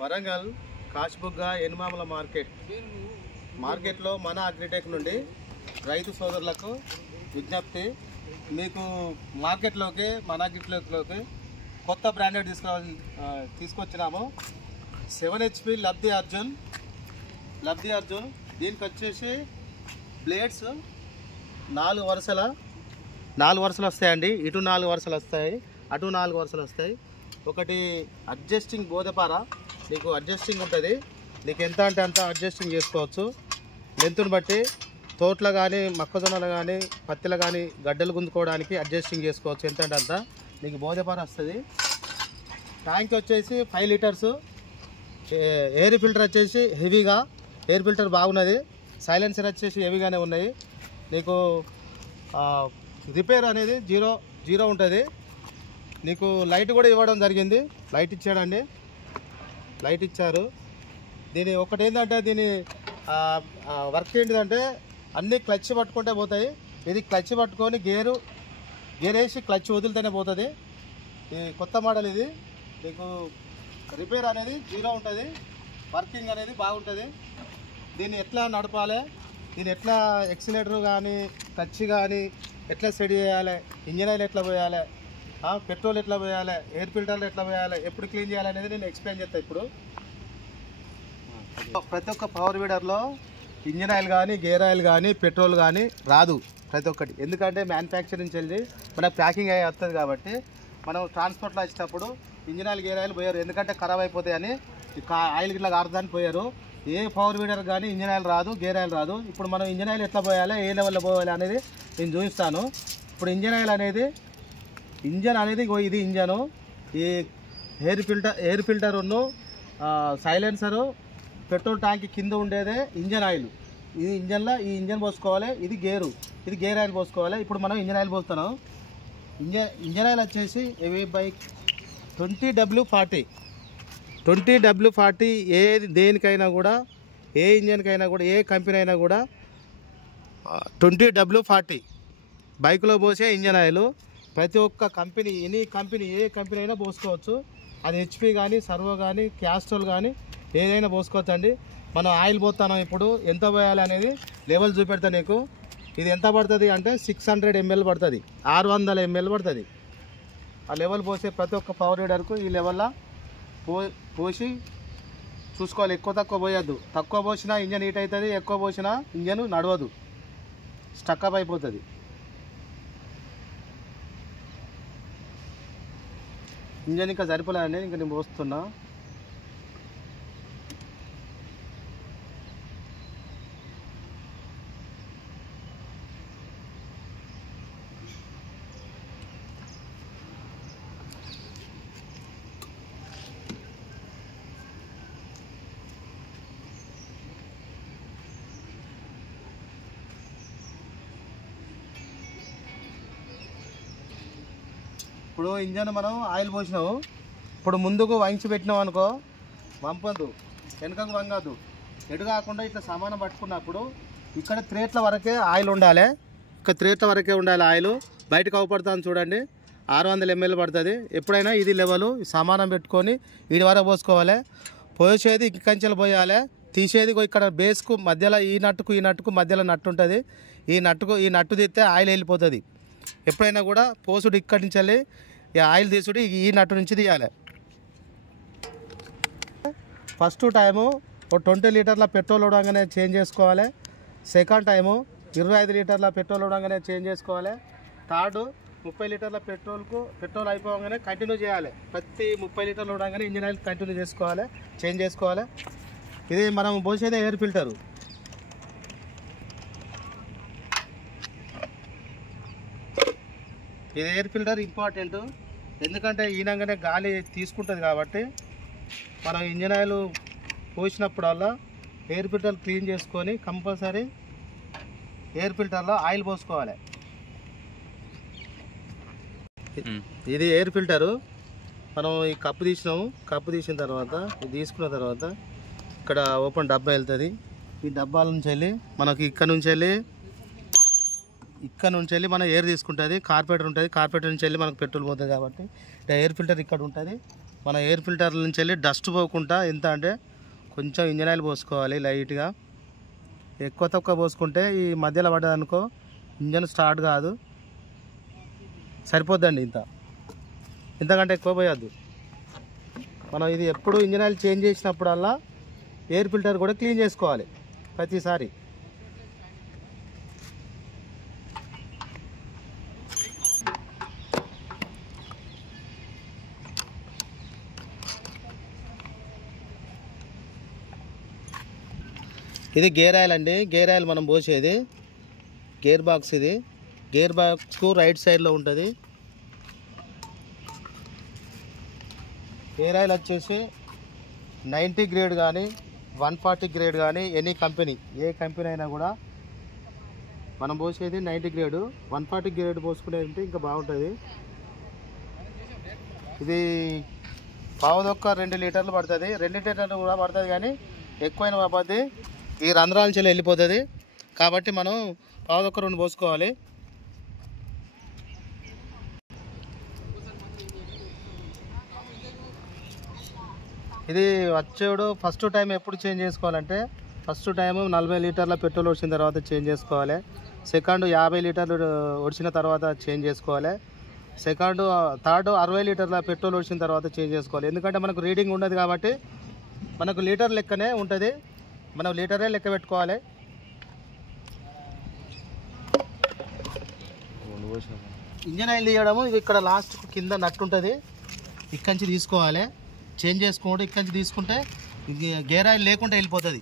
వరంగల్ కాశీబుగ్గ ఎనుమామల మార్కెట్లో మన అగ్రిటెక్ నుండి రైతు సోదరులకు విజ్ఞప్తి, మీకు మార్కెట్లోకి మన అగ్రిటెక్లోకి కొత్త బ్రాండెడ్ తీసుకొచ్చినాము. 7HP లబ్ధి అర్జున్. దీనికి వచ్చేసి బ్లేడ్స్ 4 వరుసలు వస్తాయండి. ఇటు 4 వరుసలు వస్తాయి, అటు 4 వరుసలు వస్తాయి. ఒకటి అడ్జస్టింగ్ బోధపార, నీకు అడ్జస్టింగ్ ఉంటుంది. నీకు ఎంత అంటే అంత అడ్జస్టింగ్ చేసుకోవచ్చు. లెంత్ని బట్టి తోటలు కానీ మొక్కజొన్నలు కానీ పత్తిలు కానీ గడ్డలు గుంజుకోవడానికి అడ్జస్టింగ్ చేసుకోవచ్చు. ఎంత అంటే అంత నీకు బోధపార వస్తుంది. ట్యాంక్ వచ్చేసి 5 లీటర్స్. ఎయిర్ ఫిల్టర్ వచ్చేసి హెవీగా, ఎయిర్ ఫిల్టర్ బాగున్నది. సైలెన్సర్ వచ్చేసి హెవీగానే ఉన్నాయి. నీకు రిపేర్ అనేది జీరో ఉంటుంది. నీకు లైట్ కూడా ఇవ్వడం జరిగింది. లైట్ ఇచ్చాడండి, లైట్ ఇచ్చారు. దీని ఒకటి ఏంటంటే దీని వర్క్ ఏంటిదంటే అన్నీ క్లచ్ పట్టుకుంటే పోతాయి. ఇది క్లచ్ పట్టుకొని గేర్ వేసి క్లచ్ వదిలితేనే పోతుంది. ఈ కొత్త మోడల్ ఇది. నీకు రిపేర్ అనేది జీరో ఉంటుంది, వర్కింగ్ అనేది బాగుంటుంది. దీన్ని ఎట్లా నడపాలి, దీన్ని ఎట్లా ఎక్సిలేటర్ కానీ క్లచ్ కానీ ఎట్లా సెట్ చేయాలి, ఇంజిన్ ఆయిల్ ఎట్లా పోయాలి, పెట్రోల్ ఎట్లా పోయాలి, ఎయిర్ ఫిల్టర్లు ఎట్లా పోయాలి, ఎప్పుడు క్లీన్ చేయాలి అనేది నేను ఎక్స్ప్లెయిన్ చేస్తాను ఇప్పుడు. ప్రతి ఒక్క పవర్ వీడర్లో ఇంజిన్ ఆయిల్ కానీ గేర్ ఆయిల్ కానీ పెట్రోల్ కానీ రాదు ప్రతి ఒక్కటి. ఎందుకంటే మ్యానుఫ్యాక్చరింగ్ చెల్లి మనకు ప్యాకింగ్ అయ్యి వస్తుంది కాబట్టి మనం ట్రాన్స్పోర్ట్లో వచ్చేటప్పుడు ఇంజిన్ ఆయిల్ గేర్ ఆయిల్ పోయారు, ఎందుకంటే ఖరాబ్ అయిపోతాయని ఆయిల్ ఇట్లా కారుదాన్ని పోయారు. ఏ పవర్ వీడర్ కానీ ఇంజిన్ ఆయిల్ రాదు, గేర్ ఆయిల్ రాదు. ఇప్పుడు మనం ఇంజిన్ ఆయిల్ ఎట్లా పోయాలి, ఏ లెవెల్లో పోవాలి అనేది నేను చూపిస్తాను. ఇప్పుడు ఇంజిన్ ఆయిల్ అనేది ఇది ఇంజను, ఈ ఎయిర్ ఫిల్టరును సైలెన్సరు పెట్రోల్ ట్యాంక్ కింద ఉండేదే ఇంజన్ ఆయిల్. ఇది ఇంజన్లో ఈ ఇంజన్ పోసుకోవాలి, ఇది గేర్ ఆయిల్ పోసుకోవాలి. ఇప్పుడు మనం ఇంజన్ ఆయిల్ పోస్తున్నాం. ఇంజన్ ఆయిల్ వచ్చేసి బైక్ 20W40 దేనికైనా కూడా, ఏ ఇంజన్కైనా కూడా, ఏ కంపెనీ అయినా కూడా 20W40 బైక్లో పోసే ఇంజన్ ఆయిల్. ప్రతి ఒక్క కంపెనీ, ఏ కంపెనీ అయినా పోసుకోవచ్చు. అది హెచ్పి కానీ, సర్వో కానీ, క్యాస్ట్రోల్ కానీ ఏదైనా పోసుకోవచ్చు అండి. మనం ఆయిల్ పోతాను ఇప్పుడు ఎంత పోయాలి అనేది లెవెల్ చూపెడతా నీకు. ఇది ఎంత పడుతుంది అంటే 600 ml పడుతుంది, 600 ml పడుతుంది. ఆ లెవెల్ పోసే ప్రతి ఒక్క పవర్ వీడర్కు ఈ లెవెల్లో పోసి చూసుకోవాలి. ఎక్కువ తక్కువ పోయొద్దు. తక్కువ పోసినా ఇంజన్ హీట్ అవుతుంది, ఎక్కువ పోసినా ఇంజన్ నడవదు, స్టక్అప్ అయిపోతుంది. ఇంజన్ ఇంకా సరిపోలేదండి, ఇంకా నేను పోస్తున్నా. ఇప్పుడు ఇంజన్ మనం ఆయిల్ పోసినాము. ఇప్పుడు ముందుకు వంచి పెట్టినాం అనుకో, వంపద్దు, వెనుకకు వంగద్దు, ఎటు కాకుండా ఇట్లా సమానం పట్టుకున్నప్పుడు ఇక్కడ త్రేట్ల వరకే ఆయిల్ ఉండాలి. ఇక్కడ త్రేట్ల వరకే ఉండాలి ఆయిల్. బయటకు అవపడుతుంది చూడండి, 600 ml పడుతుంది. ఎప్పుడైనా ఇది లెవెల్ సమానం పెట్టుకొని వీడి వరకు పోసుకోవాలి. పోసేది కంచెలు పోయాలి, తీసేది ఇక్కడ బేస్కు మధ్యలో ఈ నట్టుకు మధ్యలో నట్టు ఉంటుంది. ఈ నట్టు తీస్తే ఆయిల్ వెళ్ళిపోతుంది. ఎప్పుడైనా కూడా పోసుడు ఇక్కడి నుంచి వెళ్ళి ఈ ఆయిల్ తీసుడు ఈ నట్టు నుంచి తీయాలి. ఫస్ట్ టైము 20 లీటర్ల పెట్రోల్ ఇవ్వడంగానే చేంజ్ చేసుకోవాలి. సెకండ్ టైము 25 లీటర్ల పెట్రోల్ ఇవ్వడంగానే చేంజ్ చేసుకోవాలి. థర్డ్ 30 లీటర్ల పెట్రోల్ అయిపోగానే కంటిన్యూ చేయాలి. ప్రతి 30 లీటర్లు ఇవ్వడంగానే ఇంజిన్ ఆయిల్ కంటిన్యూ చేసుకోవాలి, చేంజ్ చేసుకోవాలి. ఇది మనం పోసేదే ఎయిర్ ఫిల్టరు. ఇది ఎయిర్ ఫిల్టర్ ఇంపార్టెంట్, ఎందుకంటే ఈనంగానే గాలి తీసుకుంటుంది కాబట్టి మనం ఇంజిన్ ఆయిల్ పోసినప్పుడల్లా ఎయిర్ ఫిల్టర్ క్లీన్ చేసుకొని కంపల్సరీ ఎయిర్ ఫిల్టర్లో ఆయిల్ పోసుకోవాలి. ఇది ఎయిర్ ఫిల్టరు. మనం ఈ కప్పు తీసినాము. కప్పు తీసిన తర్వాత ఇది తీసుకున్న తర్వాత ఇక్కడ ఓపెన్ డబ్బా వెళ్తుంది. ఈ డబ్బాల నుంచి వెళ్ళి మనకి ఇక్కడ నుంచి వెళ్ళి మనం ఎయిర్ తీసుకుంటుంది. కార్పొరేటర్ ఉంటుంది, కార్పొరేటర్ నుంచి వెళ్ళి మనకు పెట్రోల్ పోతుంది కాబట్టి ఎయిర్ ఫిల్టర్ ఇక్కడ ఉంటుంది. మన ఎయిర్ ఫిల్టర్ల నుంచి వెళ్ళి డస్ట్ పోకుండా ఎంత అంటే కొంచెం ఇంజన్ ఆయిల్ పోసుకోవాలి లైట్గా. ఎక్కువ తక్కువ పోసుకుంటే ఈ మధ్యలో పడ్డదనుకో ఇంజన్ స్టార్ట్ కాదు. సరిపోద్దండి ఇంతకంటే ఎక్కువ పోయొద్దు. మనం ఇది ఎప్పుడు ఇంజన్ ఆయిల్ చేంజ్ చేసినప్పుడల్లా ఎయిర్ ఫిల్టర్ కూడా క్లీన్ చేసుకోవాలి ప్రతిసారి. ఇది గేర్ ఆయిల్ అండి. గేర్ ఆయిల్ మనం పోసేది గేర్ బాక్స్. ఇది గేర్ బాక్స్కు రైట్ సైడ్లో ఉంటుంది. గేర్ ఆయిల్ వచ్చేసి 90 గ్రేడ్ కానీ 140 గ్రేడ్ కానీ ఎనీ కంపెనీ, ఏ కంపెనీ అయినా కూడా మనం పోసేది 90 గ్రేడు. 140 గ్రేడ్ పోసుకునేది ఇంకా బాగుంటుంది. ఇది పావుదొక్క 2 లీటర్లు పడుతుంది. 2 లీటర్లు కూడా పడుతుంది కానీ ఎక్కువైన బాబద్ది ఈ రంధ్రాల చెల్లి వెళ్ళిపోతుంది. కాబట్టి మనం పావుదొక్క 2 పోసుకోవాలి. ఇది వచ్చేడు ఫస్ట్ టైం ఎప్పుడు చేంజ్ చేసుకోవాలంటే ఫస్ట్ టైం 40 లీటర్ల పెట్రోల్ వచ్చిన తర్వాత చేంజ్ చేసుకోవాలి. సెకండ్ 50 లీటర్లు వచ్చిన తర్వాత చేంజ్ చేసుకోవాలి. థర్డ్ 60 లీటర్ల పెట్రోల్ వచ్చిన తర్వాత చేంజ్ చేసుకోవాలి. ఎందుకంటే మనకు రీడింగ్ ఉండదు కాబట్టి మనకు లీటర్ లెక్కనే ఉంటుంది. మనం లీటరే లెక్క పెట్టుకోవాలి. ఇంజన్ ఆయిల్ తీయడము ఇక్కడ లాస్ట్ కింద నట్టు ఉంటుంది, ఇక్కడి నుంచి తీసుకోవాలి. చేంజ్ చేసుకుంటే ఇక్కడి నుంచి తీసుకుంటే గేర్ ఆయిల్ లేకుండా వెళ్ళిపోతుంది.